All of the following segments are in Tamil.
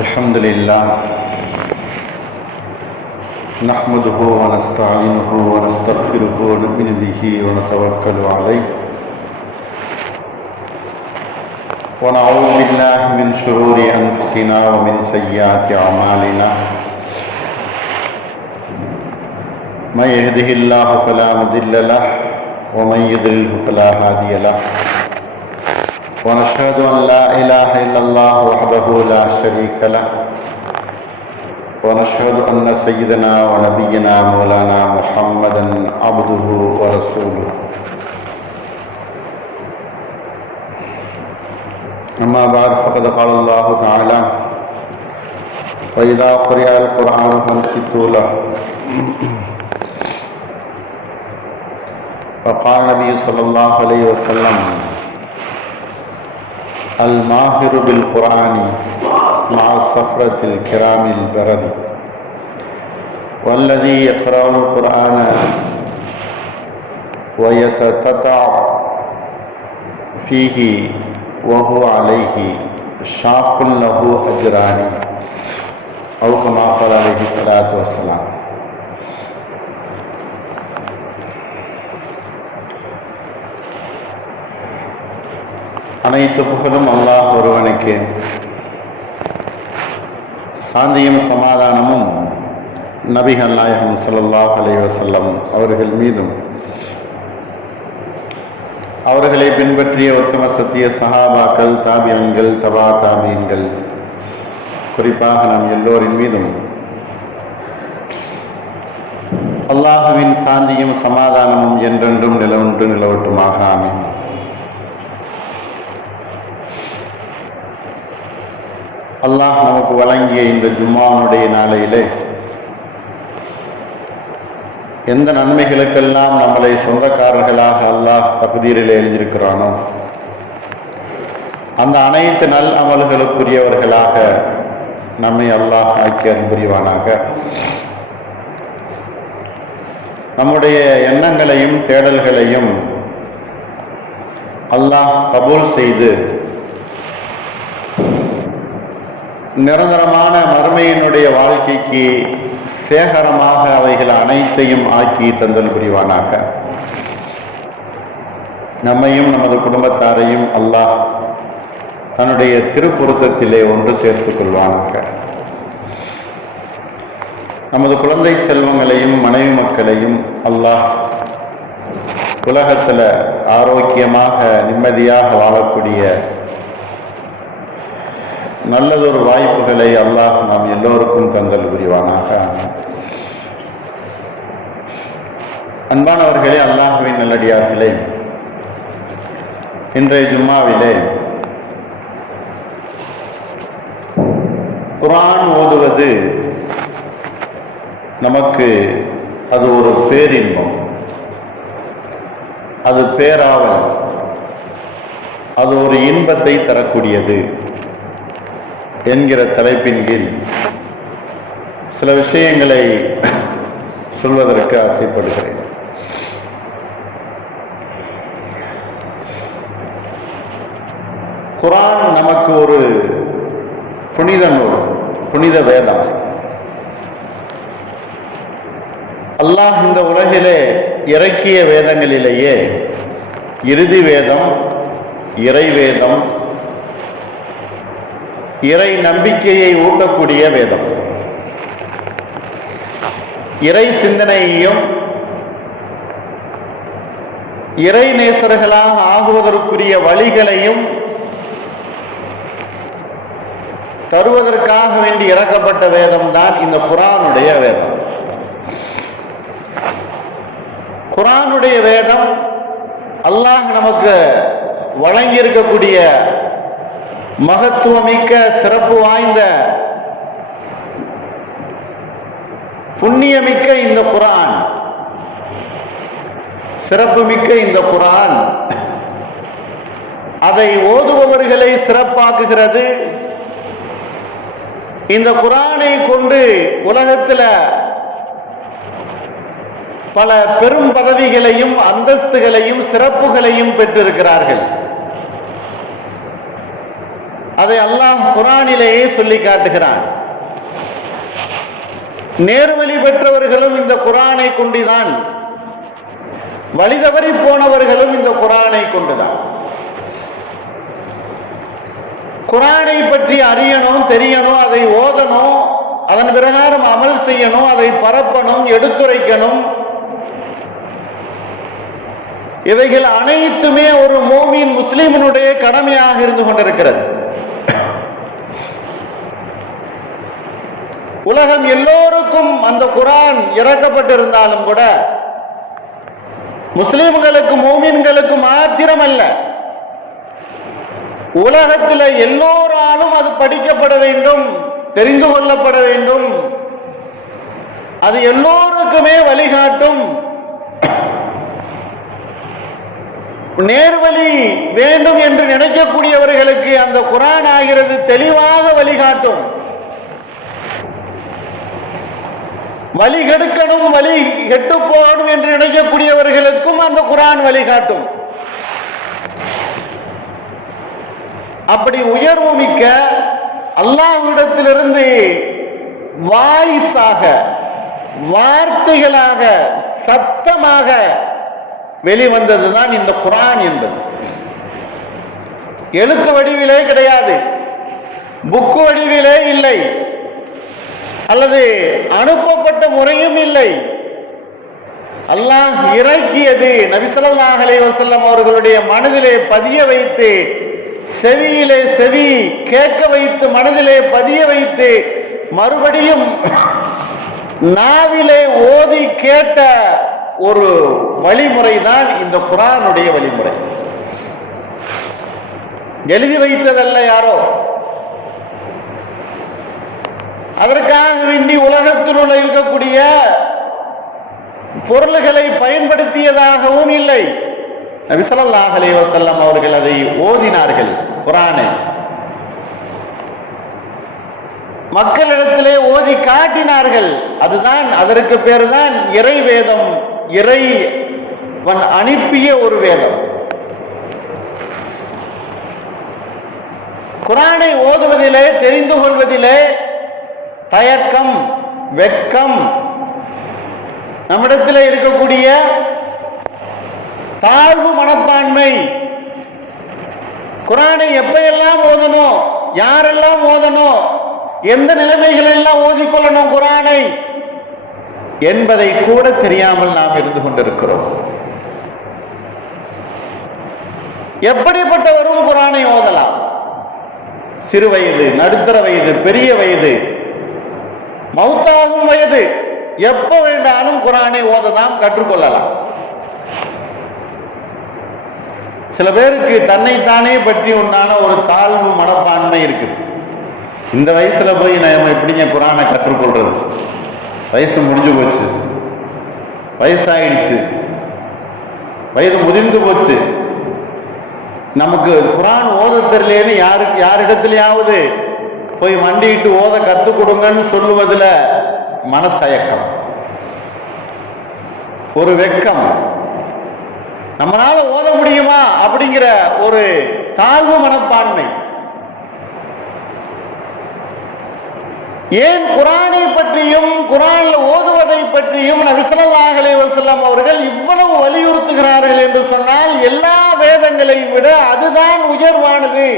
الحمد لله نحمده ونستعينه ونستغفره ونؤمن به ونتوكل عليه ونعوذ بالله من شرور أنفسنا ومن سيئات أعمالنا من يهده الله فلا مضل له ومن يضلل فلا هادي له ونشهد أن لا إله إلا الله وحده لا شريك له ونشهد أن سيدنا ونبينا مولانا محمدا عبده ورسوله أما بعد فقد قال الله تعالى وإذا قرئ القرآن فانصتوا له وقال النبي صلى الله عليه وسلم الماهر بالقرآن مع الصفرة الكرام البرر والذي يقرأ القرآن ويتتتع فيه وهو عليه شاق له أجران أو كما قال عليه الصلاة والسلام. அனைத்து புகழும் அல்லாஹ் ஒருவனுக்கு, சாந்தியும் சமாதானமும் நபிகள் நாயகம் ஸல்லல்லாஹு அலைஹி வஸல்லம் அவர்கள் மீதும் அவர்களை பின்பற்றிய உத்தம சத்திய சஹாபாக்கள், தாபியன்கள், தபா தாபியன்கள், குறிப்பாக நம் எல்லோரின் மீதும் அல்லாஹுவின் சாந்தியும் சமாதானமும் என்றென்றும் நிலவட்டுமாக. ஆமீன். அல்லாஹ் நமக்கு வழங்கிய இந்த ஜும்மாவுடைய நாளையிலே எந்த நன்மைகளுக்கெல்லாம் நம்மளை சொந்தக்காரர்களாக அல்லாஹ் தக்தீரில் எழுதியிருக்கிறானோ அந்த அனைத்து நல் அமல்களுக்குரியவர்களாக நம்மை அல்லாஹ் ஆக்கி புரிவானாக. நம்முடைய எண்ணங்களையும் தேடல்களையும் அல்லாஹ் கபூல் செய்து நிரந்தரமான மறுமையினுடைய வாழ்க்கைக்கு சேகரமாக அவைகள் அனைத்தையும் ஆக்கி தந்தல் புரிவானாக. நம்மையும் நமது குடும்பத்தாரையும் அல்லாஹ் தன்னுடைய திருப்பொருத்தத்திலே ஒன்று சேர்த்துக் கொள்வானாக. நமது குழந்தை செல்வங்களையும் மனைவி மக்களையும் அல்லாஹ் உலகத்தில் ஆரோக்கியமாக நிம்மதியாக வாழக்கூடிய நல்லதொரு வாய்ப்புகளை அல்லாஹ் நாம் எல்லோருக்கும் தந்தல் புரிவானாக. அன்பானவர்களே, அல்லாஹ்வின் நல்லடியார்களே, இன்றைய ஜும்மாவிலே குர்ஆன் ஓதுவது நமக்கு அது ஒரு பேரின்பம், அது பேராவல், அது ஒரு இன்பத்தை தரக்கூடியது என்கிற தலைப்பின் கீழ் சில விஷயங்களை சொல்வதற்கு ஆசைப்படுகிறேன். குர்ஆன் நமக்கு ஒரு புனித நூல், புனித வேதம். அல்லாஹ் இந்த உலகிலே இறக்கிய வேதங்களிலேயே இறுதி வேதம், இறை வேதம், இறை நம்பிக்கையை ஊட்டக்கூடிய வேதம், இறை சிந்தனையையும் இறை நேசர்களாக ஆகுவதற்குரிய வழிகளையும் தருவதற்காக வேண்டி இறக்கப்பட்ட வேதம் தான் இந்த குர்ஆனுடைய வேதம். குர்ஆனுடைய வேதம் அல்லாஹ் நமக்கு வழங்கியிருக்கக்கூடிய மகத்துவமிக்க சிறப்பு வாய்ந்த புண்ணியமிக்க இந்த குர்ஆன், சிறப்புமிக்க இந்த குர்ஆன் அதை ஓதுபவர்களை சிறப்பாக்குகிறது. இந்த குர்ஆனை கொண்டு உலகத்தில் பல பெரும் பதவிகளையும் அந்தஸ்துகளையும் சிறப்புகளையும் பெற்றிருக்கிறார்கள். அதை அல்லாஹ் குர்ஆனிலேயே சொல்லி காட்டுகிறான். நேர்வழி பெற்றவர்களும் இந்த குர்ஆனை கொண்டுதான், வழிதவறி போனவர்களும் இந்த குர்ஆனை கொண்டுதான். குர்ஆனை பற்றி அறியணும், தெரியணும், அதை ஓதணும், அதன் பிரகாரம் அமல் செய்யணும், அதை பரப்பணும், எடுத்துரைக்கணும். இவைகள் அனைத்துமே ஒரு மூமின் முஸ்லிமினுடைய கடமையாக இருந்து கொண்டிருக்கிறது. உலகம் எல்லோருக்கும் அந்த குர்ஆன் இறக்கப்பட்டிருந்தாலும் கூட முஸ்லிம்களுக்கு மூமின்களுக்கு மாத்திரமல்ல, உலகத்தில் எல்லோராலும் அது படிக்கப்பட வேண்டும், தெரிந்து கொள்ளப்பட வேண்டும். அது எல்லோருக்குமே வழிகாட்டும். நேர்வழி வேண்டும் என்று நினைக்கக்கூடியவர்களுக்கு அந்த குர்ஆன் ஆகிறது தெளிவாக வழிகாட்டும். வழி கெடுக்கணும், வழி கெட்டு போகணும் என்று நினைக்கக்கூடியவர்களுக்கும் அந்த குர்ஆன் வழிகாட்டும். அப்படி உயர்வு மிக்க அல்லாஹ்விடத்திலிருந்து வாய்ஸாக, வார்த்தைகளாக, சத்தமாக வெளிவந்ததுதான் இந்த குர்ஆன் என்பது. எழுத்து வடிவிலே கிடையாது, புக்கு வடிவிலே இல்லை, அல்லது அனுப்பப்பட்ட முறையும் இல்லை. அல்லாஹ் இறக்கியது நபி ஸல்லல்லாஹு அலைஹி வஸல்லம் அவர்களுடைய மனதிலே பதிய வைத்து, செவியிலே செவி கேட்க வைத்து, மனதிலே பதிய வைத்து, மறுபடியும் நாவிலே ஓதி கேட்ட ஒரு வழிமுறை தான் இந்த குர்ஆனுடைய வழிமுறை. எழுதி வைத்ததல்ல யாரோ. அதற்காக வேண்டி உலகத்தில் உள்ள இருக்கக்கூடிய பொருள்களை பயன்படுத்தியதாகவும் இல்லை. நபி ஸல்லல்லாஹு அலைஹி வஸல்லம் அவர்கள் அதை ஓதினார்கள். குர்ஆனை மக்களிடத்திலே ஓதி காட்டினார்கள். அதுதான், அதற்கு பேர் தான் இறை வேதம், இறைவன் அனுப்பிய ஒரு வேதம். குர்ஆனை ஓதுவதிலே, தெரிந்து கொள்வதிலே தயக்கம், வெட்கம், நம்மிடத்தில் இருக்கக்கூடிய தாழ்வு மனப்பான்மை, குர்ஆனை எப்பையெல்லாம் ஓதணும், யாரெல்லாம் ஓதணும், எந்த நிலைமைகள் எல்லாம் ஓதிக்கொள்ளணும் குர்ஆனை என்பதை கூட தெரியாமல் நாம் இருந்து கொண்டிருக்கிறோம். எப்படிப்பட்டவரும் குர்ஆனை ஓதலாம். சிறு வயது, நடுத்தர வயது, பெரிய வயது, மௌத்தாகும் வயது, எப்ப வேண்டாலும் குர்ஆனை ஓதலாம், கற்றுக்கொள்ளலாம். சில பேருக்கு தன்னைத்தானே பற்றி உண்டான ஒரு தாழ்வு மனப்பான்மை இருக்குது. இந்த வயசுல போய் நம்ம எப்படிங்க குர்ஆனை கற்றுக்கொள்றது, வயசு முடிஞ்சு போச்சு, வயசாயிடுச்சு, வயது முதிர்ந்து போச்சு, நமக்கு குர்ஆன் ஓத தெரியலேன்னு யாரிடத்திலேயாவது போய் மண்டிட்டு ஓத கற்றுக் கொடுங்கன்னு சொல்லுவதில் மனத்தயக்கம், ஒரு வெட்கம், நம்மளால ஓத முடியுமா அப்படிங்கிற ஒரு தாழ்வு மனப்பான்மை. ஏன் குர்ஆனை பற்றியும் குர்ஆன்ல ஓதுவதை பற்றியும் நபி ஸல்லல்லாஹு அலைஹி வஸல்லம் அவர்கள் இவ்வளவு வலியுறுத்துகிறார்கள் என்று சொன்னால், எல்லா வேதங்களையும் விட அதுதான் உயர்வானது.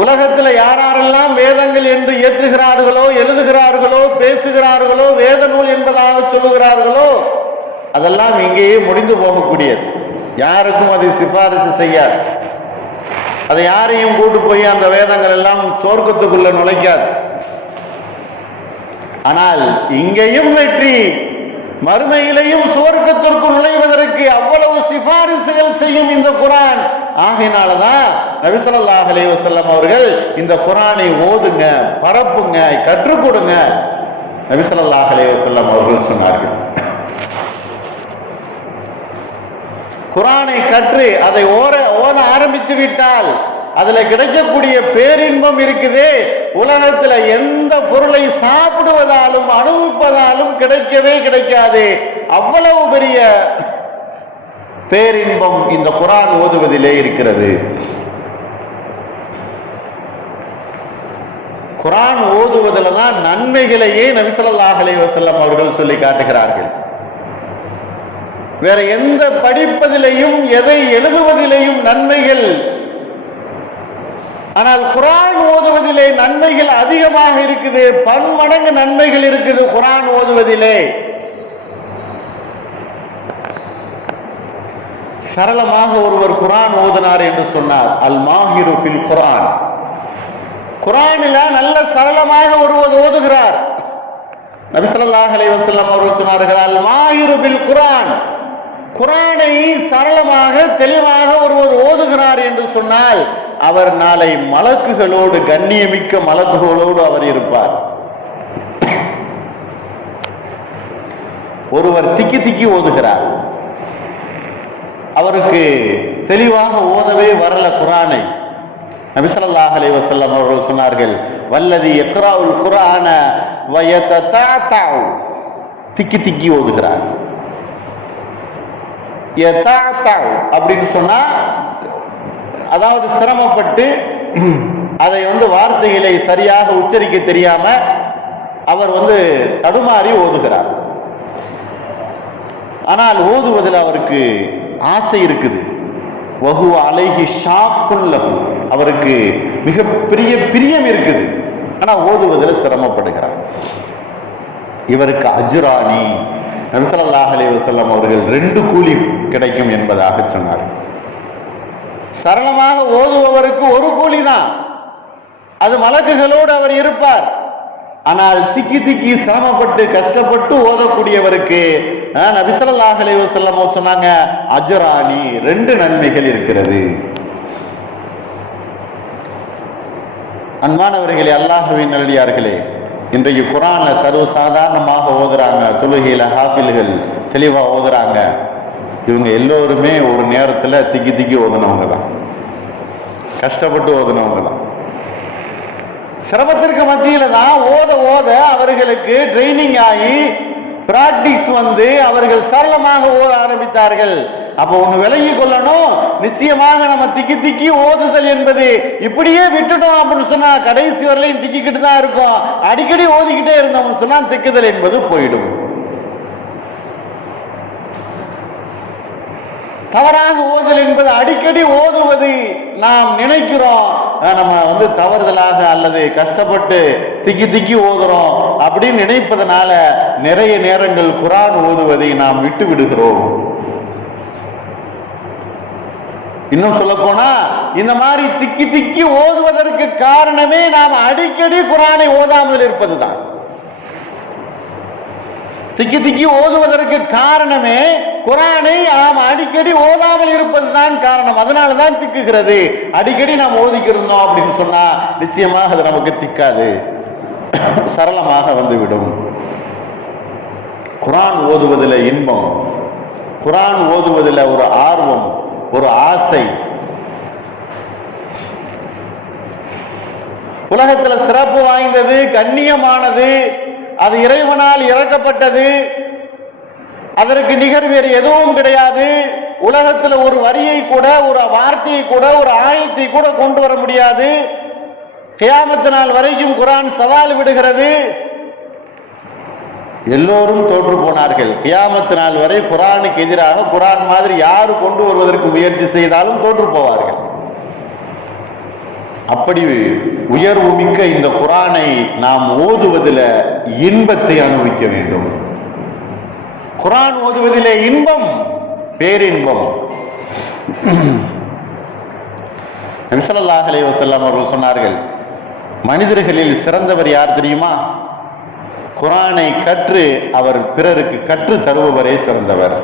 உலகத்தில் யாரெல்லாம் வேதங்கள் என்று ஏற்றுகிறார்களோ, எழுதுகிறார்களோ, பேசுகிறார்களோ, வேத நூல் என்பதாக சொல்லுகிறார்களோ, அதெல்லாம் இங்கேயே முடிந்து போகக்கூடியது. யாருக்கும் அதை சிபாரிசு செய்யாது. அதை யாரையும் கூட்டு போய் அந்த வேதங்கள் எல்லாம் சொர்க்கத்துக்குள்ள நுழைக்காது. ஆனால் இங்கேயும் வெற்றி, மறுமையிலையும் சுவர்க்கத்திற்குள் நுழைவதற்கு அவ்வளவு சிபாரிசுகள் செய்யும் இந்த குர்ஆன். ஆகையினாலதான் நபி ஸல்லல்லாஹு அலைஹி வஸல்லம் அவர்கள் இந்த குர்ஆனை ஓதுங்க, பரப்புங்க, கற்றுக் கொடுங்க நபி ஸல்லல்லாஹு அலைஹி வஸல்லம் அவர்கள் சொன்னார்கள். குர்ஆனை கற்று அதை ஓத ஆரம்பித்து விட்டால் அதுல கிடைக்கக்கூடிய பேரின்பம் இருக்குதே, உலகத்துல எந்த பொருளை சாப்பிடுவதாலும் அனுபவிப்பதாலும் கிடைக்கவே கிடைக்காது. அவ்வளவு பெரிய பேரின்பம் இந்த குர்ஆன் ஓதுவதிலே இருக்கிறது. குர்ஆன் ஓதுவதில் தான் நன்மைகளையே நபி ஸல்லல்லாஹு அலைஹி வஸல்லம் அவர்கள் சொல்லி காட்டுகிறார்கள். வேற எந்த படிப்பதிலையும் எதை எழுதுவதிலையும் நன்மைகள், ஆனால் குர்ஆன் ஓதுவதிலே நன்மைகள் அதிகமாக இருக்குது. பன்மடங்கு நன்மைகள் இருக்குது குர்ஆன் ஓதுவதிலே. சரளமாக ஒருவர் குர்ஆன் ஓதினார் என்று சொன்னார், அல் மாஹிரு ஃபில் குர்ஆன். குர்ஆனில நல்ல சரளமாக ஒருவர் ஓதுகிறார். நபி ஸல்லல்லாஹு அலைஹி வஸல்லம் அவர்கள் சொன்னார்கள், அல் மாஹிரு பில் குர்ஆன். குர்ஆனை சரளமாக தெளிவாக ஒருவர் ஓதுகிறார் என்று சொன்னால் அவர் நாளை மலக்குகளோடு, கண்ணியமிக்க மலக்குகளோடு அவர் இருப்பார். ஒருவர் திக்கி திக்கி ஓதுகிறார், அவருக்கு தெளிவாக ஓதவே வரல குர்ஆனை. நபி ஸல்லல்லாஹு அலைஹி வஸல்லம் அவர்கள் சொன்னார்கள், வல்லதி யக்ராஉல் குர்ஆன வ யததஅதஉ. திக்கி திக்கி ஓதுகிறார். யததஅு அப்படின்னு சொன்னா அதாவது சிரமப்பட்டு அதை வார்த்தைகளை சரியாக உச்சரிக்க தெரியாம அவர் தடுமாறி ஓதுகிறார். ஆனால் ஓதுவதில் அவருக்கு ஆசை இருக்குது. வஹுவ அலைஹி ஷாக்குன் லஹு. அவருக்கு மிகப்பெரிய பிரியம் இருக்குது. ஆனா ஓதுவதில் சிரமப்படுகிறார். இவருக்கு அஜ்ரானி, நபி ஸல்லல்லாஹு அலைஹி வஸல்லம் அவர்கள் 2 கூலி கிடைக்கும் என்பதாக சொன்னார். சரளமாக ஓதுபவருக்கு 1 கூலி தான், அது மலக்குகளோடு அவர் இருப்பார். ஆனால் திக்கி திக்கி சிரமப்பட்டு கஷ்டப்பட்டு ஓதக்கூடியவருக்கு நபி ஸல்லல்லாஹு அலைஹி வஸல்லம் சொன்னாங்க, அஜ்ரானி, 2 நன்மைகள் இருக்கிறது. அன்பானவர்களே, அல்லாஹ்வின் நல்லடியார்களே, இன்றைக்கு குர்ஆன்ல சர்வ சாதாரணமாக ஓதுறாங்க. தொழுகையில ஹாஃபில்கள் தெளிவா ஓதுறாங்க. இவங்க எல்லோருமே ஒரு நேரத்துல திக்கி திக்கி ஓதுனவங்க தான், கஷ்டப்பட்டு ஓதுனவங்க தான். சிரமத்திற்கு மத்தியில தான் ஓத ஓத அவர்களுக்கு ட்ரைனிங் ஆகி பிராக்டிஸ் அவர்கள் சரளமாக ஓத ஆரம்பித்தார்கள். அப்ப ஒண்ணு விளங்கி கொள்ளணும், நிச்சயமாக நம்ம திக்கி திக்கி ஓதுதல் என்பது இப்படியே விட்டுட்டோம் அப்படின்னு சொன்னா கடைசி வரலையும் திக்கிக்கிட்டு தான் இருக்கும். அடிக்கடி ஓதிக்கிட்டே இருந்தோம்னு சொன்னா திக்குதல் என்பது போயிடும். தவறாக ஓதுதல் என்பது அடிக்கடி ஓதுவது நாம் நினைக்கிறோம், நம்ம தவறுதலாக அல்லது கஷ்டப்பட்டு திக்கி திக்கி ஓதுறோம் அப்படின்னு நினைப்பதனால நிறைய நேரங்கள் குர்ஆன் ஓதுவதை நாம் விட்டு விடுகிறோம். இன்னும் சொல்ல போனா இந்த மாதிரி திக்கி திக்கி ஓதுவதற்கு காரணமே நாம் அடிக்கடி குர்ஆனை ஓதாமல் இருப்பதுதான். திக்கி திக்கி ஓதுவதற்கு காரணமே குர்ஆனை நாம் அடிக்கடி ஓதாமல் இருப்பதுதான் காரணம். அதனாலதான் திக்குகிறது. அடிக்கடி நாம் ஓதிக்கிருந்தோம் அப்படின்னு சொன்னா நிச்சயமாக அது நமக்கு திக்காது, சரளமாக வந்துவிடும். குர்ஆன் ஓதுவதில் இன்பம், குர்ஆன் ஓதுவதில் ஒரு ஆர்வம், ஒரு ஆசை. உலகத்தில் சிறப்பு வாய்ந்தது, கண்ணியமானது, அது இறைவனால் இறக்கப்பட்டது, அதற்கு நிகர் வேறு எதுவும் கிடையாது. உலகத்தில் ஒரு வரியை கூட, ஒரு வார்த்தையை கூட, ஒரு ஆயத்தை கூட கொண்டு வர முடியாது. கியாமத் நாள் வரைக்கும் குர்ஆன் சவால் விடுகிறது. எல்லோரும் தோற்று போனார்கள். கியாமத் நாள் வரை குர்ஆனுக்கு எதிராக குர்ஆன் மாதிரி யாரு கொண்டு வருவதற்கு முயற்சி செய்தாலும் தோற்று போவார்கள். அப்படி உயர்வு மிக்க இந்த குர்ஆனை நாம் ஓதுவதில் இன்பத்தை அனுபவிக்க வேண்டும். குர்ஆன் ஓதுவதிலே இன்பம், பேரின்பம். நபி ஸல்லல்லாஹு அலைஹி வஸல்லம் அவர்கள் சொன்னார்கள், மனிதர்களில் சிறந்தவர் யார் தெரியுமா? குர்ஆனை கற்று அவர் பிறருக்கு கற்று தருபவரே சிறந்தவர்.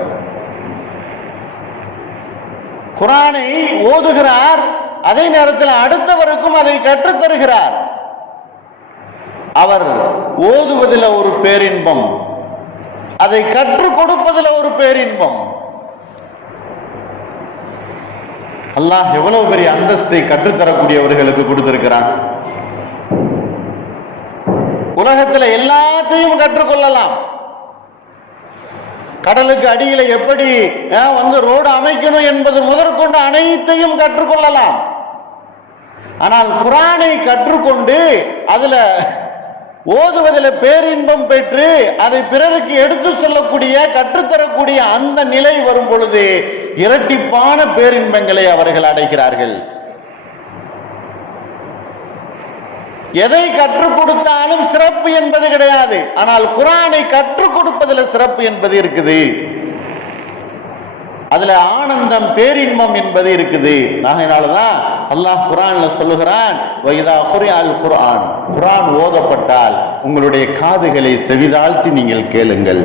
குர்ஆனை ஓதுகிறார், அதே நேரத்தில் அடுத்தவருக்கும் அதை கற்றுத் தருகிறார். அவர் ஓதுவதில் ஒரு பேரின்பம், அதை கற்றுக் கொடுப்பதில் ஒரு பேரின்பம். அல்லாஹ் எவ்வளவு பெரிய அந்தஸ்தை கற்றுத்தரக்கூடியவர்களுக்கு கொடுத்திருக்கிறான். உலகத்தில் எல்லாத்தையும் கற்றுக்கொள்ளலாம். கடலுக்கு அடியில எப்படி வந்து ரோடு அமைக்கணும் என்பது முதற்கொண்டு அனைத்தையும் கற்றுக்கொள்ளலாம். ஆனால் குர்ஆனை கற்றுக்கொண்டு அதுல ஓதுவதில் பேரின்பம் பெற்று அதை பிறருக்கு எடுத்து சொல்லக்கூடிய கற்றுத்தரக்கூடிய அந்த நிலை வரும் பொழுது இரட்டிப்பான பேரின்பங்களை அவர்கள் அடைகிறார்கள். எதை கற்றுக் கொடுத்தாலும் சிறப்பு என்பது கிடையாது, ஆனால் குர்ஆனை கற்றுக் கொடுப்பதில் சிறப்பு என்பது இருக்குது. அதுல ஆனந்தம் பேரின்பம் என்பது இருக்குது. அதனாலதான் அல்லாஹ் குர்ஆன்ல சொல்லுகிறான், வைதா குர்ஆல் குர்ஆன், குர்ஆன் ஓதப்பட்டால் உங்களுடைய காதுகளை செவிதாழ்த்தி நீங்கள் கேளுங்கள்.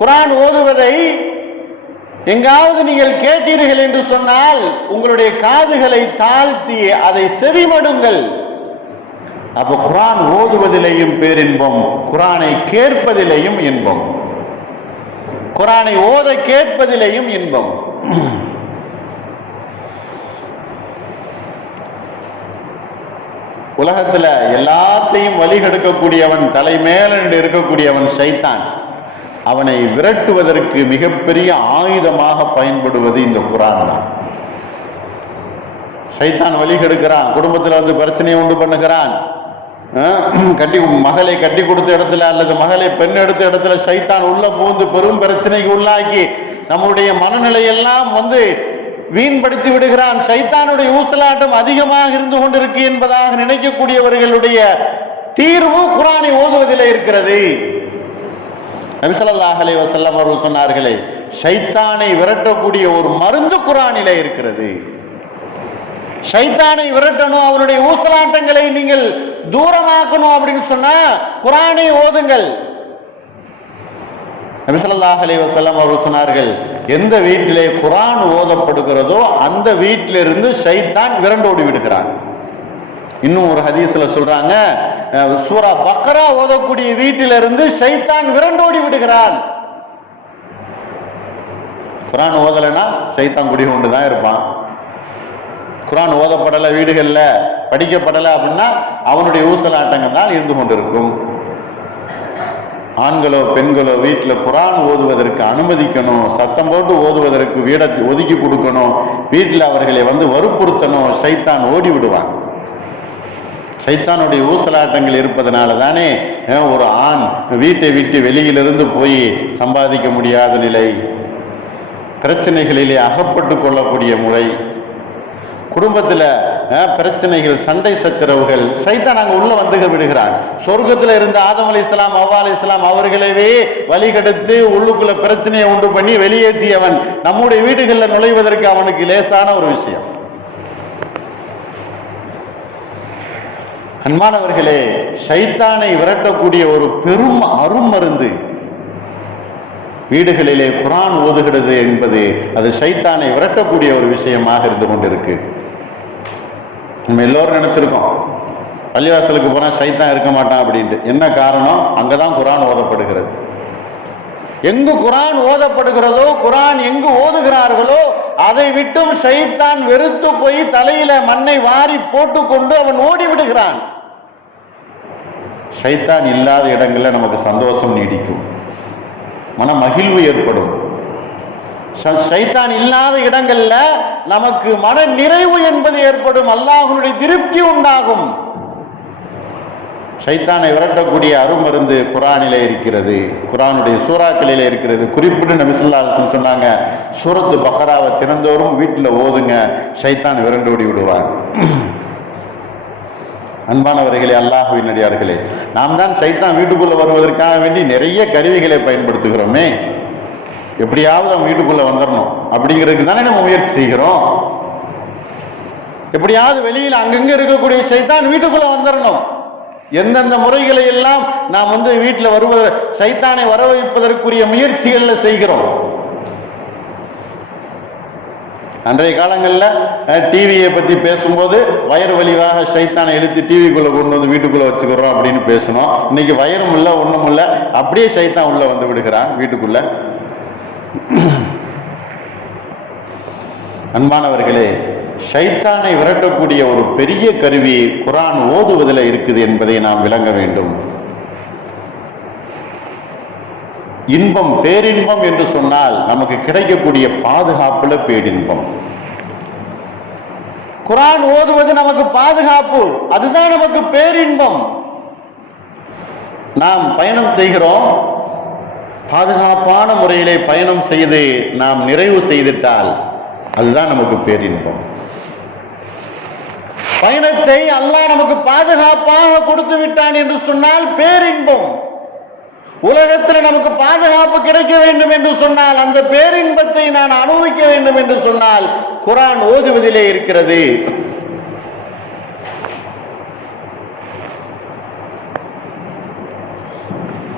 குர்ஆன் ஓதுவதை எங்காவது நீங்கள் கேட்டீர்கள் என்று சொன்னால் உங்களுடைய காதுகளை தாழ்த்தி அதை செவிமடுங்கள். அப்ப குர்ஆன் ஓதுவதிலேயும் பேரின்பம், குர்ஆனை கேட்பதிலேயும் இன்பம், குர்ஆனை ஓத கேட்பதிலேயும் இன்பம். உலகத்துல எல்லாத்தையும் வழிகெடுக்கக்கூடியவன், தலைமேல இருக்கக்கூடியவன் ஷைத்தான். அவனை விரட்டுவதற்கு மிகப்பெரிய ஆயுதமாக பயன்படுவது இந்த குர்ஆன் தான். ஷைத்தான் வழிகெடுக்கிறான், குடும்பத்தில் வந்து பிரச்சனையை உண்டு பண்ணுகிறான். மகளை கட்டி கொடுத்த இடத்துல அல்லது மகளை பெண் எடுத்த இடத்துல ஷைத்தான் உள்ள புகுந்து பெரும் பிரச்சனைக்கு உள்ளாக்கி நம்முடைய மனநிலை எல்லாம் வந்து வீண்படுத்தி விடுகிறான். ஷைத்தானுடைய ஊசலாட்டம் அதிகமாக இருந்து கொண்டிருக்கு என்பதாக நினைக்கக்கூடியவர்களுடைய தீர்வு குர்ஆனை ஓதுவதிலே இருக்கிறது. நபி ஸல்லல்லாஹு அலைஹி வஸல்லம் அவர்கள் சொன்னார்களே, ஷைத்தானை விரட்டக்கூடிய ஒரு மருந்து குர்ஆனிலே இருக்கிறது. ஷைத்தானை விரட்டணும், அவனுடைய ஊசலாட்டங்களை நீங்கள் தூரமாக்கணும் அப்படின்னு சொன்னா குர்ஆனை ஓதுங்கள். நபி ஸல்லல்லாஹு அலைஹி வஸல்லம் அவர்கள் சொன்னார்கள், எந்த வீட்டிலே குர்ஆன் ஓதப்படுகிறதோ அந்த வீட்டிலிருந்து ஷைத்தான் விரண்டோடி விடுகிறான். இன்னும் ஒரு ஹதீஸ்ல சொல்றாங்க, சூரா பக்ரா ஓதக்கூடிய வீட்டிலிருந்து ஷைத்தான் விரண்டோடி விடுகிறான். குர்ஆன் ஓதலைன்னா ஷைத்தான் குடி கொண்டுதான் இருப்பான். குர்ஆன் ஓதப்படலை, வீடுகள்ல படிக்கப்படலை அப்படின்னா அவனுடைய ஊசலாட்டங்கள் தான் இருந்து கொண்டிருக்கும். ஆண்களோ பெண்களோ வீட்டில் குர்ஆன் ஓதுவதற்கு அனுமதிக்கணும், சத்தம் போட்டு ஓதுவதற்கு வீடை ஒதுக்கி கொடுக்கணும், வீட்டில் அவர்களை வந்து வற்புறுத்தணும். ஷைத்தான் ஓடி விடுவான். ஷைத்தானுடைய ஊசலாட்டங்கள் இருப்பதனால தானே ஒரு ஆண் வீட்டை விட்டு வெளியிலிருந்து போய் சம்பாதிக்க முடியாத நிலை, பிரச்சனைகளிலே அகப்பட்டு கொள்ளக்கூடிய முறை, குடும்பத்தில் பிரச்சனைகள், சண்டை சச்சரவுகள், ஷைத்தான் அங்கே உள்ள வந்து விடுகிறான். சொர்க்கத்தில் இருந்த ஆதம் அலைஹிஸ்ஸலாம், ஹவ்வா அலைஹிஸ்ஸலாம் அவர்களவே வழிகெடுத்து உள்ளுக்குள்ள பிரச்சனையை உண்டு பண்ணி வெளியேற்றியவன் நம்முடைய வீடுகளில் நுழைவதற்கு அவனுக்கு லேசான ஒரு விஷயம். அன்பானவர்களே, ஷைத்தானை விரட்டக்கூடிய ஒரு பெரும் அருமருந்து வீடுகளிலே குர்ஆன் ஓதுகிறது என்பது அது ஷைத்தானை விரட்டக்கூடிய ஒரு விஷயமாக இருந்து கொண்டிருக்கு. நம்ம எல்லோரும் நினைச்சிருக்கோம் பள்ளிவாசலுக்கு போனா ஷைத்தான் இருக்க மாட்டான் அப்படின்ட்டு. என்ன காரணம்? அங்கதான் குர்ஆன் ஓதப்படுகிறது. எங்கு குர்ஆன் ஓதப்படுகிறதோ, குர்ஆன் எங்கு ஓதுகிறார்களோ அதை விட்டும் ஷைத்தான் வெறுத்து போய் தலையில மண்ணை வாரி போட்டுக்கொண்டு அவன் ஓடி விடுகிறான். ஷைத்தான் இல்லாத இடங்கள்ல நமக்கு சந்தோஷம் நீடிக்கும், மன மகிழ்வு ஏற்படும். ஷைத்தான் இல்லாத இடங்கள்ல நமக்கு மன நிறைவு என்பது ஏற்படும், அல்லாஹ்வுடைய திருப்தி உண்டாகும். ஷைத்தானை விரட்டக்கூடிய அருமருந்து குர்ஆனிலே இருக்கிறது, குர்ஆனுடைய சூறாக்களிலே இருக்கிறது. குறிப்பிட்டு நபி ஸல்லல்லாஹு அலைஹி வஸல்லம் சொன்னாங்க, சூரத்து பக்ராவை தினந்தோறும் வீட்டில் ஓதுங்க, ஷைத்தான் விரண்டோடி விடுவான். அன்பானவர்களே, அல்லாஹ்வின் அடியார்களே, நாம் தான் ஷைத்தான் வீட்டுக்குள்ள வருவதற்காக வேண்டி நிறைய கருவிகளை பயன்படுத்துகிறோமே. எப்படியாவது அவன் வீட்டுக்குள்ள வந்துடணும் அப்படிங்கிறதுக்கு தானே நம்ம முயற்சி செய்கிறோம். எப்படியாவது வெளியில் அங்கங்க இருக்கக்கூடிய ஷைத்தான் வீட்டுக்குள்ள வந்துடணும். எந்தெந்த முறைகளை எல்லாம் நாம் வந்து வீட்டில் ஷைத்தானை வர வைப்பதற்குரிய முயற்சிகள்ல செய்கிறோம். அன்றைய காலங்களில் டிவியை பற்றி பேசும்போது வயர் வழிவாக ஷைத்தானை இழுத்து டிவிக்குள்ளே கொண்டு வந்து வீட்டுக்குள்ளே வச்சுக்கிறோம் அப்படின்னு பேசணும். இன்னைக்கு வயரும் இல்லை, ஒன்றும் இல்லை, அப்படியே ஷைத்தான் உள்ள வந்து விடுகிறான் வீட்டுக்குள்ள. அன்பானவர்களே, ஷைத்தானை விரட்டக்கூடிய ஒரு பெரிய கருவி குர்ஆன் ஓதுவதில் இருக்குது என்பதை நாம் விளங்க வேண்டும். இன்பம், பேரின்பம் என்று சொன்னால் நமக்கு கிடைக்கக்கூடிய பாதுகாப்புல பேரின்பம். குர்ஆன் ஓதுவது நமக்கு பாதுகாப்பு, அதுதான் நமக்கு பேரின்பம். நாம் பயணம் செய்கிறோம், பாதுகாப்பான முறையிலே பயணம் செய்து நாம் நிறைவு செய்துட்டால் அதுதான் நமக்கு பேரின்பம். பயணத்தை அல்லாஹ் நமக்கு பாதுகாப்பாக கொடுத்து விட்டான் என்று சொன்னால் பேரின்பம். உலகத்தில் நமக்கு பாதுகாப்பு கிடைக்க வேண்டும் என்று சொன்னால், அந்த பேரின்பத்தை நான் அனுபவிக்க வேண்டும் என்று சொன்னால் குர்ஆன் ஓதுவதிலே இருக்கிறது.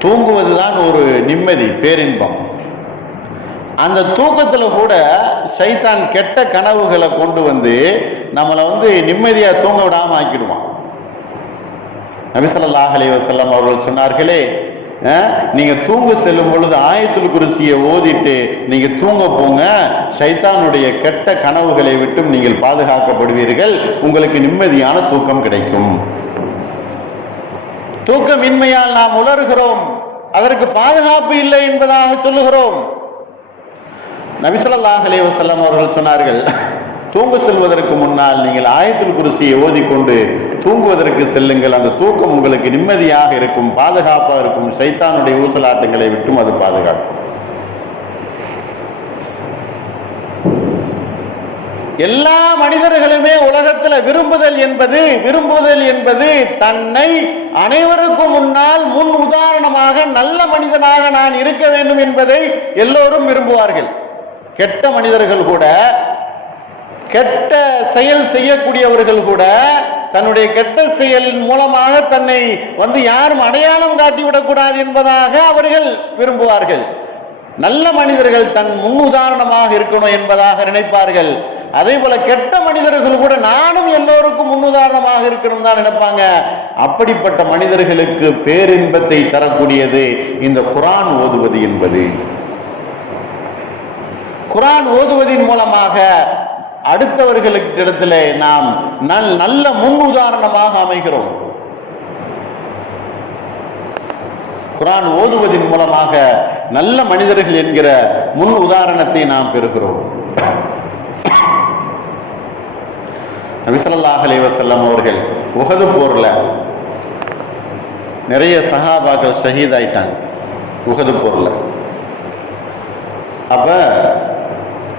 தூங்குவதுதான் ஒரு நிம்மதி, பேரின்பம். அந்த தூக்கத்துல கூட சைத்தான் கெட்ட கனவுகளை கொண்டு வந்து நம்மளை நிம்மதியா தூங்க விடாம ஆக்கிடுவான். நபி ஸல்லல்லாஹு அலைஹி வஸல்லம் அவர்கள் சொன்னார்களே, நீங்க தூங்க செல்லும் பொழுது ஆயத்துல் குர்சியை ஓதிட்டு நீங்க தூங்க போங்க, ஷைத்தானுடைய கெட்ட கனவுகளை விட்டும் நீங்கள் பாதுகாக்கப்படுவீர்கள், உங்களுக்கு நிம்மதியான தூக்கம் கிடைக்கும். தூக்கமின்மையால் நாம் உலர்கிறோம், அதற்கு பாதுகாப்பு இல்லை என்பதாக சொல்லுகிறோம். நபி ஸல்லல்லாஹு அலைஹி வஸல்லம் அவர்கள் சொன்னார்கள், தூங்க செல்வதற்கு முன்னால் நீங்கள் ஆயத்துல் குர்சியை ஓதிக்கொண்டு தூங்குவதற்கு செல்லுங்கள், அந்த தூக்கம் உங்களுக்கு நிம்மதியாக இருக்கும், பாதுகாப்பாக இருக்கும், ஷைத்தானுடைய ஊசலாட்டங்களை விட்டும் அது பாதுகாக்கும். எல்லா மனிதர்களுமே உலகத்தில் விரும்புதல் என்பது தன்னை அனைவருக்கும் முன்னால் முன் உதாரணமாக நல்ல மனிதனாக நான் இருக்க வேண்டும் என்பதை எல்லோரும் விரும்புவார்கள். கெட்ட மனிதர்கள் கூட, கெட்ட செயல் செய்யக்கூடியவர்கள் கூட தன்னுடைய கெட்ட செயலின் மூலமாக தன்னை யாரும் அடையாளம் காட்டிவிடக்கூடாது என்பதாக அவர்கள் விரும்புவார்கள். நல்ல மனிதர்கள் தன் முன் உதாரணமாக இருக்கணும் என்பதாக நினைப்பார்கள். அதே போல கெட்ட மனிதர்கள் கூட நானும் எல்லோருக்கும் முன்னுதாரணமாக இருக்கணும் தான் நினைப்பாங்க. அப்படிப்பட்ட மனிதர்களுக்கு பேரின்பத்தை தரக்கூடியது இந்த குர்ஆன் ஓதுவது என்பது. குர்ஆன் ஓதுவதின் மூலமாக அடுத்தவர்களுக்கு இடத்திலே நாம் நல்ல முன் உதாரணமாக அமைகிறோம். குர்ஆன் ஓதுவதின் மூலமாக நல்ல மனிதர்கள் என்கிற முன் உதாரணத்தை நாம் பெறுகிறோம். நபி ஸல்லல்லாஹு அலைஹி வஸல்லம் அவர்கள் உஹது போர்ல நிறைய சஹாபாக்கள் ஷஹீத் ஆயிட்டாங்க. உஹது போர்ல அப்ப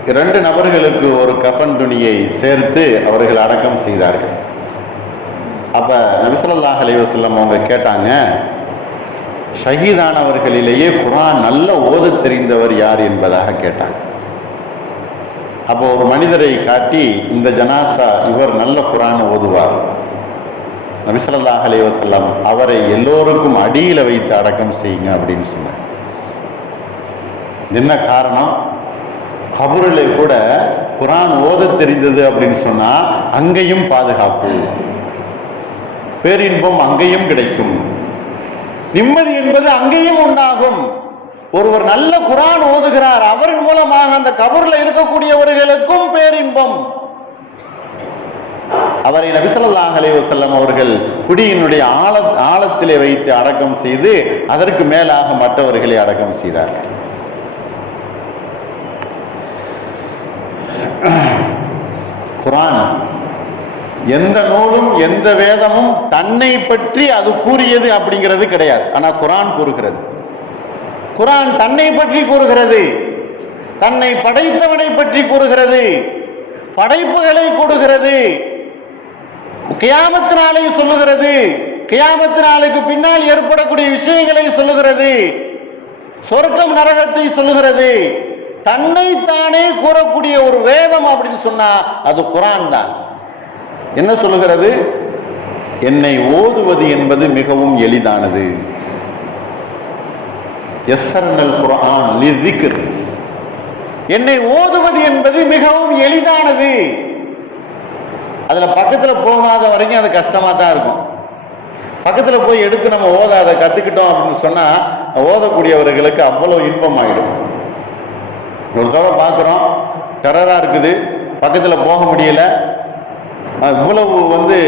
2 நபர்களுக்கு ஒரு கஃன் துணியை சேர்த்து அவர்கள் அடக்கம் செய்தார்கள். அப்ப நபி ஸல்லல்லாஹு அலைஹி வஸல்லம் அவங்க கேட்டாங்க, ஷஹீதானவர்களிலேயே குர்ஆன் நல்ல ஓத தெரிந்தவர் யார் என்பதாக கேட்டாங்க. அப்போ ஒரு மனிதரை காட்டி, இந்த ஜனாசா இவர் நல்ல குர்ஆன் ஓதுவார். நபி ஸல்லல்லாஹு அலைஹி வஸல்லம் அவரை எல்லோருக்கும் அடியில வைத்து அடக்கம் செய்யுங்க அப்படின்னு சொன்னார். என்ன காரணம்? கபரிலே கூட குர்ஆன் ஓத தெரிந்தது அப்படின்னு சொன்னா அங்கேயும் பாதுகாப்பு, பேரின்பம் அங்கேயும் கிடைக்கும், நிம்மதி என்பது அங்கேயும் உண்டாகும். ஒருவர் நல்ல குர்ஆன் ஓதுகிறார், அவரின் மூலமாக அந்த கபரில் இருக்கக்கூடியவர்களுக்கும் பேரின்பம். அவரை நபி ஸல்லல்லாஹு அலைஹி வஸல்லம் அவர்கள் குடியினுடைய ஆழத்திலே வைத்து அடக்கம் செய்து அதற்கு மேலாக மற்றவர்களை அடக்கம் செய்தார்கள். குர்ஆன் எந்த நூலும் எந்த வேதமும் தன்னை பற்றி அது கூறியது அப்படிங்கிறது கிடையாது. ஆனா குர்ஆன் கூறுகிறது. குர்ஆன் தன்னை பற்றி கூறுகிறது, தன்னை படைத்தவனை பற்றி கூறுகிறது, படைப்புகளை கூறுகிறது, கியாமத் நாளை சொல்லுகிறது, கியாமத் நாளுக்கு பின்னால் ஏற்படக்கூடிய விஷயங்களை சொல்லுகிறது, சொர்க்கம் நரகத்தை சொல்லுகிறது. தன்னைத்தானே கூறக்கூடிய ஒரு வேதம் அப்படின்னு சொன்னா அது குர்ஆன் தான். என்ன சொல்லுகிறது? என்னை ஓதுவது என்பது மிகவும் எளிதானது. யஸ்ஸர்னல் குர்ஆன் லிذிக்ர். என்னை ஓதுவது என்பது மிகவும் எளிதானது. அதுல பக்கத்துல போகாத வரைக்கும் அது கஷ்டமா தான் இருக்கும். பக்கத்துல போய் எடுத்து நம்ம அதை கத்துக்கிட்டோம் அப்படின்னு சொன்னா ஓதக்கூடியவர்களுக்கு அவ்வளவு இன்பம் ஆயிடும். ஒரு தடவை பார்க்குறோம், டெரரா இருக்குது, பக்கத்தில் போக முடியல, இவ்வளவு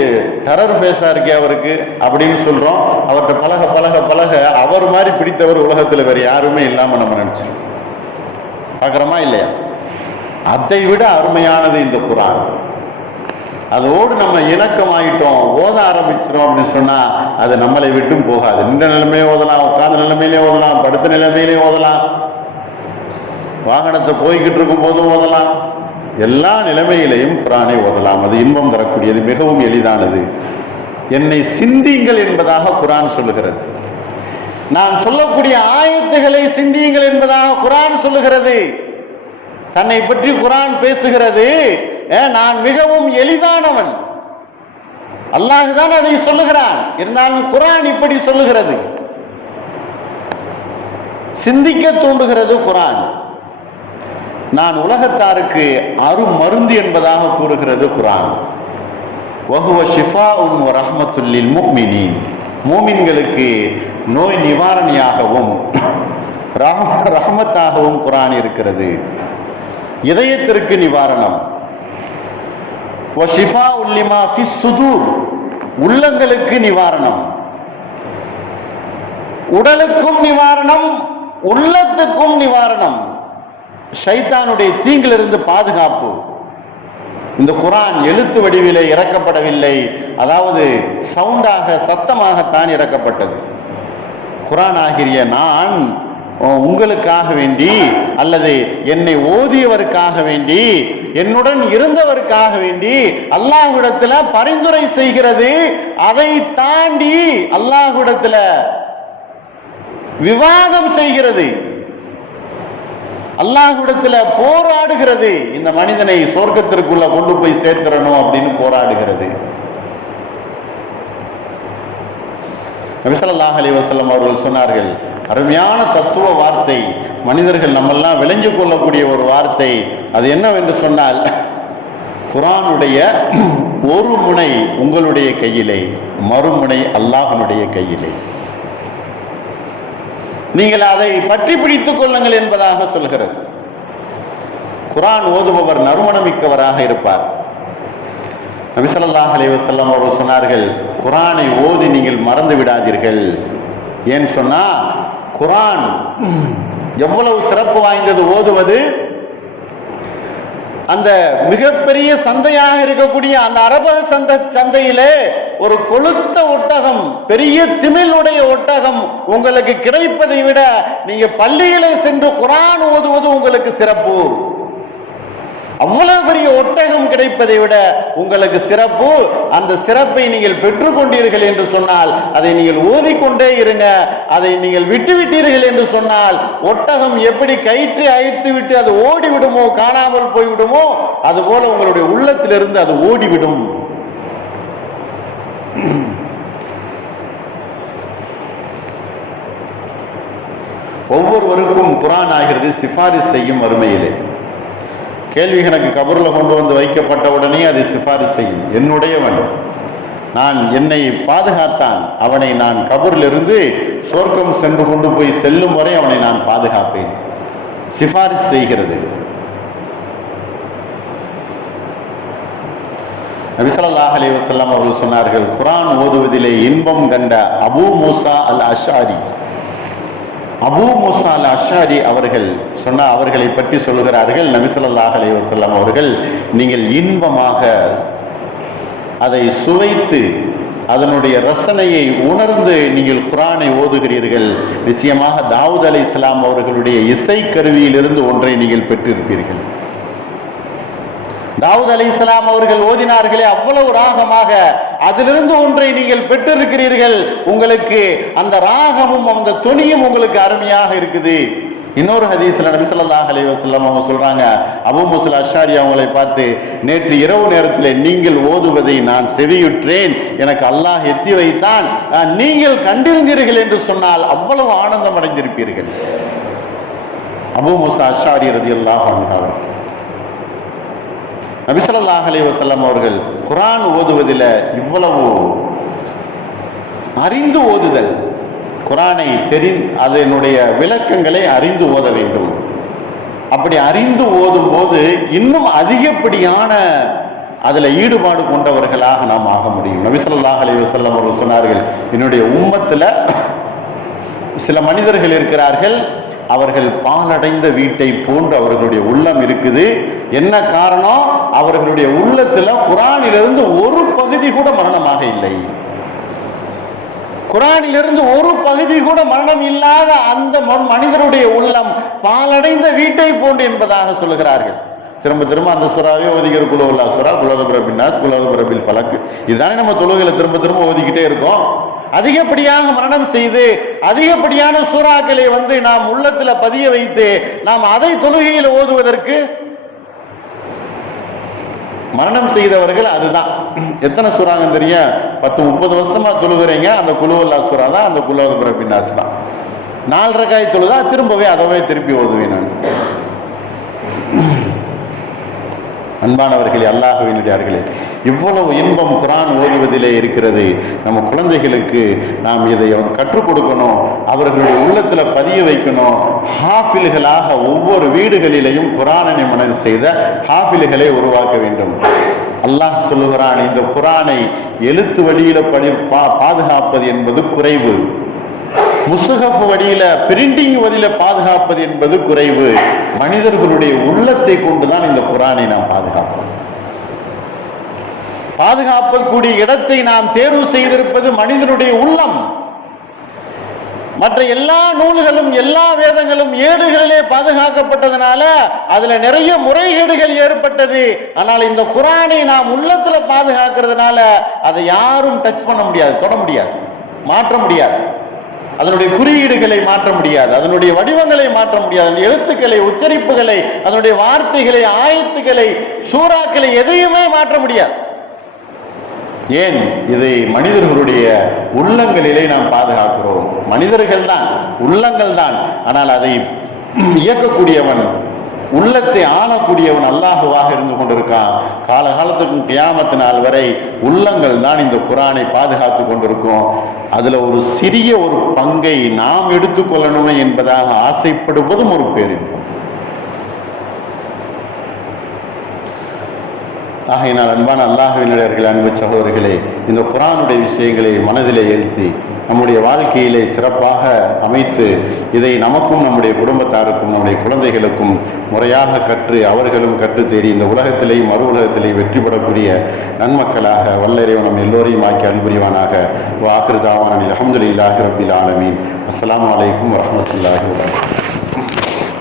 டெரர் ஃபேஸா இருக்கே அவருக்கு அப்படின்னு சொல்றோம். அவர்கிட்ட பழக பழக பழக அவர் மாதிரி பிடித்தவர் உலகத்துல வேற யாருமே இல்லாம நம்ம நினைச்சிருக்கோம். பார்க்கிறோமா இல்லையா? அதை விட அருமையானது இந்த குர்ஆன். அதோடு நம்ம இணக்கமாயிட்டோம், ஓத ஆரம்பிச்சிட்டோம் அப்படின்னு சொன்னா அது நம்மளை விட்டும் போகாது. நின்ற நிலைமையே ஓதலாம், உட்கார்ந்த நிலைமையிலே ஓதலாம், படுத்த நிலைமையிலே ஓதலாம், வாகனத்தை போய்கிட்டு இருக்கும் போதும் ஓதலாம், எல்லா நிலைமையிலையும் குர்ஆனை ஓதலாம். அது இன்பம் தரக்கூடியது, மிகவும் எளிதானது. என்னை சிந்தியுங்கள் என்பதாக குர்ஆன் சொல்லுகிறது. நான் சொல்லக்கூடிய ஆயத்துகளை சிந்தியுங்கள் என்பதாக குர்ஆன் சொல்லுகிறது. தன்னை பற்றி குர்ஆன் பேசுகிறது, நான் மிகவும் எளிதானவன். அல்லாஹ் தான் அதை சொல்லுகிறான். இருந்தாலும் குர்ஆன் இப்படி சொல்லுகிறது, சிந்திக்க தூண்டுகிறது குர்ஆன். நான் உலகத்தாருக்கு அருமருந்து என்பதாக கூறுகிறது குர்ஆன். வஹுவ ஷிஃபாஉன் வ ரஹ்மத்துல் லில் முஃமினீன். மூமின்களுக்கு நோய் நிவாரணியாகவும் ரஹ்மத்தாகவும் குர்ஆன் இருக்கிறது. இதயத்திற்கு நிவாரணம். வ ஷிஃபாஉல் லிமா ஃபிஸ் சுதூர். உள்ளங்களுக்கு நிவாரணம். உடலுக்கும் நிவாரணம், உள்ளத்துக்கும் நிவாரணம். ஷைத்தானுடைய தீங்கிலிருந்து பாதுகாப்பு. இந்த குர்ஆன் எழுத்து வடிவிலே இறக்கப்படவில்லை, அதாவது சவுண்டாக சத்தமாகத்தான் இறக்கப்பட்டது. குர்ஆன் ஆகிய நான் உங்களுக்காக வேண்டி அல்லது என்னை ஓதியவருக்காக வேண்டி என்னுடன் இருந்தவருக்காக வேண்டி அல்லாஹ்விடத்துல பரிந்துரை செய்கிறது. அதை தாண்டி அல்லாஹ்விடத்துல விவாதம் செய்கிறது, அல்லாஹ்விடத்துல போராடுகிறது. இந்த மனிதனை சொர்க்கத்திற்குள்ள கொண்டு போய் சேர்க்கிறணும் அப்படின்னு போராடுகிறது. நபி ஸல்லல்லாஹு அலைஹி வஸல்லம் அவர்கள் சொன்னார்கள், அருமையான தத்துவ வார்த்தை, மனிதர்கள் நம்மெல்லாம் விளங்கிக் கொள்ளக்கூடிய ஒரு வார்த்தை. அது என்னவென்று சொன்னால், குர்ஆனுடைய ஒரு முனை உங்களுடைய கையிலே, மறுமுனை அல்லாஹ்வுடைய கையிலே. நீங்கள் அதை பற்றி பிடித்துக் கொள்ளுங்கள் என்பதாக சொல்கிறது. குர்ஆன் ஓதுபவர் நறுமணமிக்கவராக இருப்பார். நபி ஸல்லல்லாஹு அலைஹி வஸல்லம் அவர்கள் சொன்னார்கள், குர்ஆனை ஓதி நீங்கள் மறந்து விடாதீர்கள். ஏன்னு சொன்னா குர்ஆன் எவ்வளவு சிறப்பு வாய்ந்தது ஓதுவது. அந்த மிகப்பெரிய சந்தையாக இருக்கக்கூடிய அந்த அரபக சந்தையிலே ஒரு கொளுத்த ஒட்டகம், பெரிய திமிழுடைய ஒட்டகம் உங்களுக்கு கிடைப்பதை விட நீங்க பள்ளியிலே சென்று குர்ஆன் ஓதுவது உங்களுக்கு சிறப்பு. அவ்வளவு பெரிய ஒட்டகம் கிடைப்பதை விட உங்களுக்கு சிறப்பு. அந்த சிறப்பை நீங்கள் பெற்றுக்கொண்டீர்கள் என்று சொன்னால் அதை நீங்கள் ஓதிக்கொண்டே இருங்க. அதை நீங்கள் விட்டுவிட்டீர்கள் என்று சொன்னால் ஒட்டகம் எப்படி கயிற்றை அழைத்து விட்டு அது ஓடிவிடுமோ, காணாமல் போய்விடுமோ, அதுபோல உங்களுடைய உள்ளத்திலிருந்து அது ஓடிவிடும். ஒவ்வொருவருக்கும் குர்ஆன் ஆகிறது சிபாரிசு செய்யும். வறுமையிலே கேள்வி கணக்கு கபர்ல கொண்டு வந்து வைக்கப்பட்ட உடனே அது சிபாரிசு செய்யும். என்னுடையவன், நான் என்னை பாதுகாத்தான், அவனை நான் கபரிலிருந்து சொர்க்கம் சென்று கொண்டு போய் செல்லும் வரை அவனை நான் பாதுகாப்பேன். சிபாரிசு செய்கிறது. நபி ஸல்லல்லாஹு அலைஹி வஸல்லம் அவர்கள் சொன்னார்கள், குர்ஆன் ஓதுவதிலே இன்பம் கண்ட அபூ மூசா அல் அஷ்அரி, அபூ மூசா அல் அஷ்அரி அவர்கள் அவர்களை பற்றி சொல்லுகிறார்கள் நபி ஸல்லல்லாஹு அலைஹி வஸல்லம் அவர்கள், நீங்கள் இன்பமாக அதை சுவைத்து அதனுடைய ரசனையை உணர்ந்து நீங்கள் குர்ஆனை ஓதுகிறீர்கள். நிச்சயமாக தாவூத் அலைஹிஸ்ஸலாம் அவர்களுடைய இசை கருவியிலிருந்து ஒன்றை நீங்கள் பெற்றிருப்பீர்கள். தாவூத் அலைஹிஸ்ஸலாம் அவர்கள் ஓதினார்களே அவ்வளவு ராகமாக, அதிலிருந்து ஒன்றை நீங்கள் பெற்றிருக்கிறீர்கள். உங்களுக்கு அந்த ராகமும் அந்த தொனியும் உங்களுக்கு அருமையாக இருக்குது. இன்னொரு ஹதீஸ்ல நபி ஸல்லல்லாஹு அலைஹி வஸல்லம் அவங்க சொல்றாங்க, அபூ மூஸா அஷ்அரி அவங்களை பார்த்து, நேற்று இரவு நேரத்தில் நீங்கள் ஓதுவதை நான் செவியுற்றேன், எனக்கு அல்லாஹ் எத்தி வைத்தான், நீங்கள் கண்டிருந்தீர்கள் என்று சொன்னால் அவ்வளவு ஆனந்தம் அடைந்திருப்பீர்கள். அபூ மூஸா அஷ்அரி ரலியல்லாஹு அன்ஹு நபி ஸல்லல்லாஹு அலைஹி வஸல்லம் அவர்கள் குர்ஆன் ஓதுவதில் இவ்வளவு அறிந்து ஓதுதல், குர்ஆனை அதனுடைய விளக்கங்களை அறிந்து ஓத வேண்டும். அப்படி அறிந்து ஓதும் போது இன்னும் அதிகப்படியான அதுல ஈடுபாடு கொண்டவர்களாக நாம் ஆக முடியும். நபி ஸல்லல்லாஹு அலைஹி வஸல்லம் அவர்கள் சொன்னார்கள், என்னுடைய உம்மத்துல சில மனிதர்கள் இருக்கிறார்கள், அவர்கள் பாலடைந்த வீட்டை போன்று அவர்களுடைய உள்ளம் இருக்குது. என்ன காரணம்? அவர்களுடைய உள்ளத்துல குர்ஆனிலிருந்து ஒரு பகுதி கூட மரணமாக இல்லை. குர்ஆனிலிருந்து ஒரு பகுதி கூட மரணம் இல்லாத அந்த மனிதருடைய உள்ளம் பாலடைந்த வீட்டை போன்று என்பதாக சொல்லுகிறார்கள். திரும்ப திரும்ப அந்த சூறாவே ஓதிக்கிற குலோல்லா சூரா, குலோதபுரபின்னாஸ், குலோதபுரபில் ஃபலக், இதுதானே நம்ம தொழுகையில திரும்ப திரும்ப ஓதிக்கிட்டே இருக்கோம். அதிகப்படியாக மரணம் செய்து அதிகப்படியான சூறாக்களை நாம் உள்ளத்துல பதிய வைத்து நாம் அதை தொழுகையில் ஓதுவதற்கு மரணம் செய்தவர்கள் அதுதான். எத்தனை சூறாங்க தெரியும்? 10-30 வருஷமா தொழுகிறீங்க, அந்த குலுவல்லா சூறா தான், அந்த குலோதபுரபின்னாஸ் தான். 4 ரக்காய் தொழுதா திரும்பவே அதவே திருப்பி ஓதுவேன் நான். அன்பானவர்களே, அல்லாஹ்வினுடையார்களே, இவ்வளவு இன்பம் குர்ஆன் ஓதுவதிலே இருக்கிறது. நம்ம குழந்தைகளுக்கு நாம் இதை கற்றுக் கொடுக்கணும், அவர்களுடைய உள்ளத்துல பதிய வைக்கணும். ஹாஃபில்களாக ஒவ்வொரு வீடுகளிலேயும் குர்ஆனை மனது செய்த ஹாஃபில்களை உருவாக்க வேண்டும். அல்லாஹ் சொல்லுகிறான், இந்த குர்ஆனை எழுத்து வழியில பாதுகாப்பது என்பது குறைவு, முஸ்ஹப் வழியில பிரிண்டிங் வழியில பாதுகாப்பது என்பது குறைவு. மனிதர்களுடைய உள்ளத்தை கொண்டுதான் இந்த குர்ஆனை நாம் பாதுகாப்போம். பாதுகாக்கக்கூடிய இடத்தை நாம் தேர்வு செய்திருப்பது மனிதனுடைய உள்ளம். மற்ற எல்லா நூல்களும் எல்லா வேதங்களும் ஏடுகளிலே பாதுகாக்கப்பட்டதனால அதுல நிறைய முறைகேடுகள் ஏற்பட்டது. ஆனால் இந்த குர்ஆனை நாம் உள்ளத்துல பாதுகாக்கிறதுனால அதை யாரும் டச் பண்ண முடியாது, தொட முடியாது, மாற்ற முடியாது. அதனுடைய குறியீடுகளை மாற்ற முடியாது, அதனுடைய வடிவங்களை மாற்ற முடியாது, அதனுடைய எழுத்துக்களை, உச்சரிப்புகளை, அதனுடைய வார்த்தைகளை, ஆயத்துக்களை, சூறாக்களை எதையுமே மாற்ற முடியாது. ஏன்? இதை மனிதர்களுடைய உள்ளங்களிலே நாம் பாதுகாக்கிறோம். மனிதர்கள் தான், உள்ளங்கள் தான். ஆனால் அதை இயக்கக்கூடியவன், உள்ளத்தை ஆளக்கூடியவன் அல்லாஹுவாக இருந்து கொண்டிருக்கான். காலகாலத்துக்கும் கியாமத்து நாள் வரை உள்ளங்கள் தான் இந்த குர்ஆனை பாதுகாத்து கொண்டிருக்கும். அதுல ஒரு சிறிய ஒரு பங்கை நாம் எடுத்துக்கொள்ளணுமே என்பதாக ஆசைப்படுவதும் ஒரு பேரின்பம். ஆகையினால் அன்பான அல்லாஹ்வினுடையவர்களே, அன்பு சகோதரர்களே, இந்த குர்ஆனுடைய விஷயங்களை மனதிலே எழுத்தி நம்முடைய வாழ்க்கையிலே சிறப்பாக அமைத்து இதை நமக்கும் நம்முடைய குடும்பத்தாருக்கும் நம்முடைய குழந்தைகளுக்கும் முறையாக கற்று அவர்களும் கற்றுத்தேறி இந்த உலகத்திலேயும் மறு உலகத்திலேயும் வெற்றி பெறக்கூடிய நன்மக்களாக வல்ல இறைவன் நம் எல்லோரையும் ஆக்கி அன்புரிவானாக. வ ஆகிரு தாவானா அல்ஹம்துலில்லாஹி ரப்பில் ஆலமீன். அஸ்ஸலாமு அலைக்கும் வரஹ்மத்துல்லாஹி வபரகாத்துஹு.